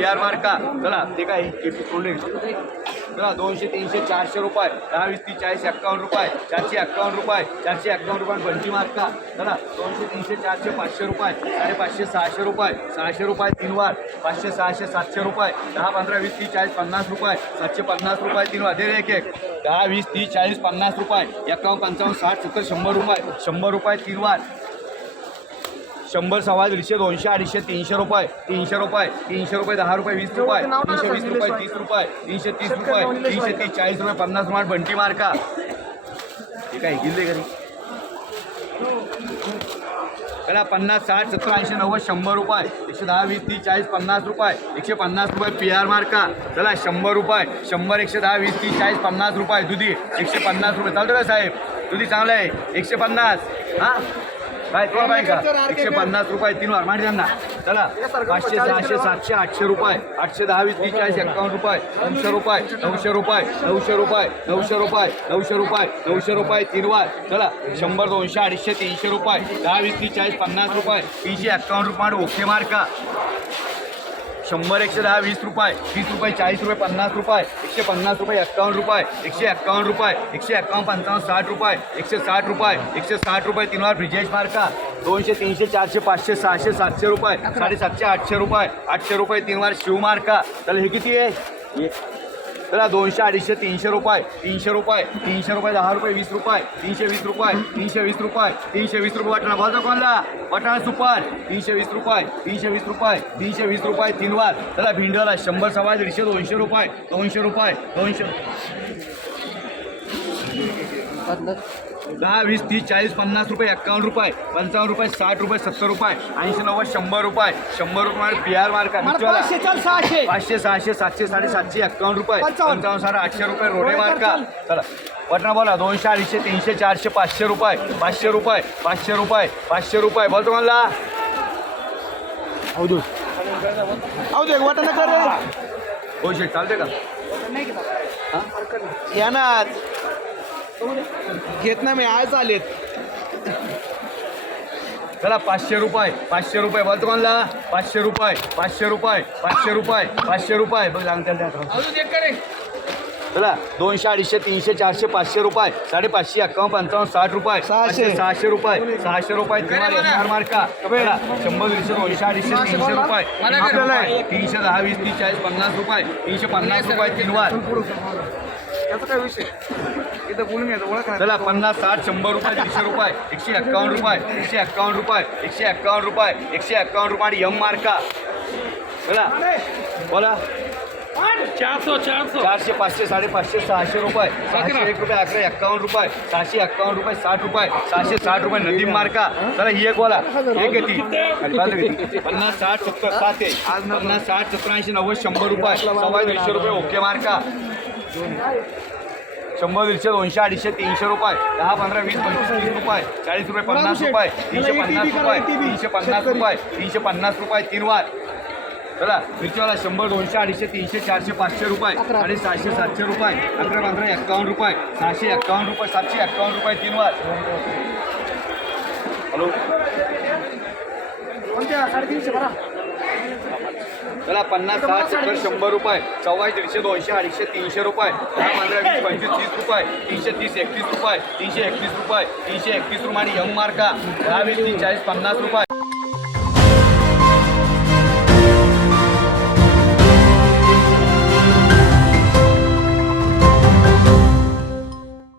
P R मार्का चला ते काय? हे चला दोनशे तीनशे चारशे रुपये. दहा वीस तीस चाळीस एक्कावन्न रुपये. चारशे एक्कावन्न रुपये. चारशे एक्कावन्न रुपये पंची मार्का चला दोनशे तीनशे चारशे पाचशे रुपये. साडेपाचशे सहाशे रुपये. सहाशे रुपये तीन वार. पाचशे सहाशे सातशे रुपये. दहा पंधरा वीस तीस चाळीस पन्नास रुपये. सातशे पन्नास रुपये तीन वार. दे एक एक. दहा वीस तीस चाळीस पन्नास रुपये. एक्कावन्न पंचावन्न साठ सत्तर शंभर रुपये. शंभर रुपये तीन वार. शंभर सव्वा दीडशे दोनशे अडीचशे तीनशे रुपये तीनशे रुपये तीनशे रुपये दहा रुपये वीस रुपये तीनशे वीस रुपये तीस रुपये तीनशे तीस रुपये तीनशे तीस चाळीस रुपये पन्नास रुपये बंटी मार्का. हे काय गेले घरी? चला पन्नास साठ सत्तर ऐंशी नव्वद शंभर रुपये एकशे दहा वीस तीस चाळीस पन्नास रुपये एकशे पन्नास रुपये पी आर मार्का. चला शंभर रुपये शंभर एकशे दहा वीस तीस चाळीस पन्नास रुपये दुधी एकशे पन्नास रुपये. चालतं का साहेब? दुधी चांगलं आहे. एकशे पन्नास. हां? काय तुला का? एकशे पन्नास रुपये तीन वार. माहिती त्यांना चला. पाचशे सहाशे सातशे आठशे रुपये. आठशे दहा वीस तीस चाळीस एक्कावन्न रुपये. नऊशे रुपये नऊशे रुपये नऊशे रुपये नऊशे रुपये नऊशे रुपये नऊशे रुपये तीन वार. चला. शंभर दोनशे अडीचशे तीनशे रुपये. दहा वीस तीस चाळीस पन्नास रुपये. तीनशे एक्कावन्न रुपये ओके मार्का. शंभर एकशे दहा वीस रुपये. वीस रुपये चाळीस रुपये पन्नास रुपये. एकशे पन्नास रुपये एक्कावन्न रुपये. एकशे एक्कावन्न रुपये. एकशे एक्कावन्न पंचावन्न साठ रुपये. एकशे साठ रुपये. एकशे साठ रुपये तीन वार ब्रिजेश मार्का. दोनशे तीनशे चारशे पाचशे सहाशे सातशे रुपये. साडेसातशे आठशे रुपये. आठशे रुपये तीनवार शिवमार्का चला हे किती आहे? त्याला चला दोनशे अडीचशे तीनशे रुपये तीनशे रुपये तीनशे रुपये दहा रुपये वीस रुपये तीनशे वीस रुपये तीनशे वीस रुपये तीनशे वीस रुपये वाटणा. बोलता कोणला वाटाणा सुपर. तीनशे वीस रुपये तीनशे वीस रुपये तीनशे वीस रुपये तीन वार. चला भिंडला शंभर सव्वा दीडशे दोनशे रुपये दोनशे रुपये दोनशे दहा वीस तीस चाळीस पन्नास रुपये एक्कावन्न रुपये पंचावन्न रुपये साठ रुपये सत्तर रुपये ऐंशी नव्वद शंभर रुपये. शंभर रुपये पी आर मार्का सहाशे. पाचशे सहाशे सातशे साडेसातशे एक्कावन्न रुपये. पंचावन्न. साडे आठशे रुपये रोडे मार्का. चला. पटना बोला दोनशे अडीचशे तीनशे चारशे पाचशे रुपये. पाचशे रुपये पाचशे रुपये पाचशे रुपये. बोलतो मला अवधू अवधू एक वाटाणा कर. रे. दोनशे चालते का? या ना घेत ना मी आज आलेत. चला पाचशे रुपये पाचशे रुपये. बोलतो म्हणला पाचशे रुपये पाचशे रुपये पाचशे रुपये पाचशे रुपये. बघ सांगता चला दोनशे अडीचशे तीनशे चारशे पाचशे रुपये. साडेपाचशे एक्कावन्न पंचावन्न साठ रुपये. सहाशे. सहाशे रुपये. सहाशे रुपये तुम्हाला येणार मार्का. चला शंभर दीडशे दोनशे अडीचशे तीनशे रुपये. तीनशे दहा वीस तीस चाळीस पन्नास रुपये. तीनशे पन्नास रुपये तीन वार त्याचा काय विषय? इथं बोलून घ्यायचं ओळख. चला पन्नास साठ शंभर रुपये दीडशे रुपये एकशे एक्कावन्न रुपये एकशे एक्कावन्न रुपये एकशे एक्कावन्न रुपये एकशे एक्कावन्न रुपये आणि यम मार्का. चला. बोला. चारशे पाचशे साडेपाचशे सहाशे रुपये सहाशे एक रुपये अकरा एक्कावन्न रुपये सहाशे एक्कावन्न रुपये साठ रुपये सहाशे साठ रुपये नदीम मार्का. चला ही एक बोला. एक येते पन्नास साठ सत्तर सात आहे. पन्नास साठ सत्तर ऐंशी नव्वद शंभर रुपये. सव्वा दीडशे रुपये ओके मार्का. शंभर दीडशे दोनशे अडीचशे तीनशे रुपये. दहा पंधरा वीस पंचवीस तीस रुपये. चाळीस रुपये पन्नास रुपये. तीनशे पन्नास रुपये. तीनशे पन्नास रुपये. तीनशे पन्नास रुपये तीन वार. चला मिरचीवाला शंभर दोनशे अडीचशे तीनशे चारशे पाचशे रुपये. आणि सहाशे सातशे रुपये. अकरा पंधरा एक्कावन्न रुपये. सहाशे एक्कावन्न रुपये सातशे एक्कावन्न रुपये तीन वार. हॅलो? कोणत्या? साडेतीनशे बरा चला पन्नास साठ सत्तर शंभर रुपये. चव्वाशे दीडशे दोनशे अडीचशे तीनशे रुपये. दहा पंधरा वीस पंचवीस तीस रुपये. तीनशे तीस एकतीस रुपये. तीनशे एकतीस रुपये. तीनशे एकतीस रुपये आणि यम मार्का. दहा वीस तीन चाळीस पन्नास रुपये.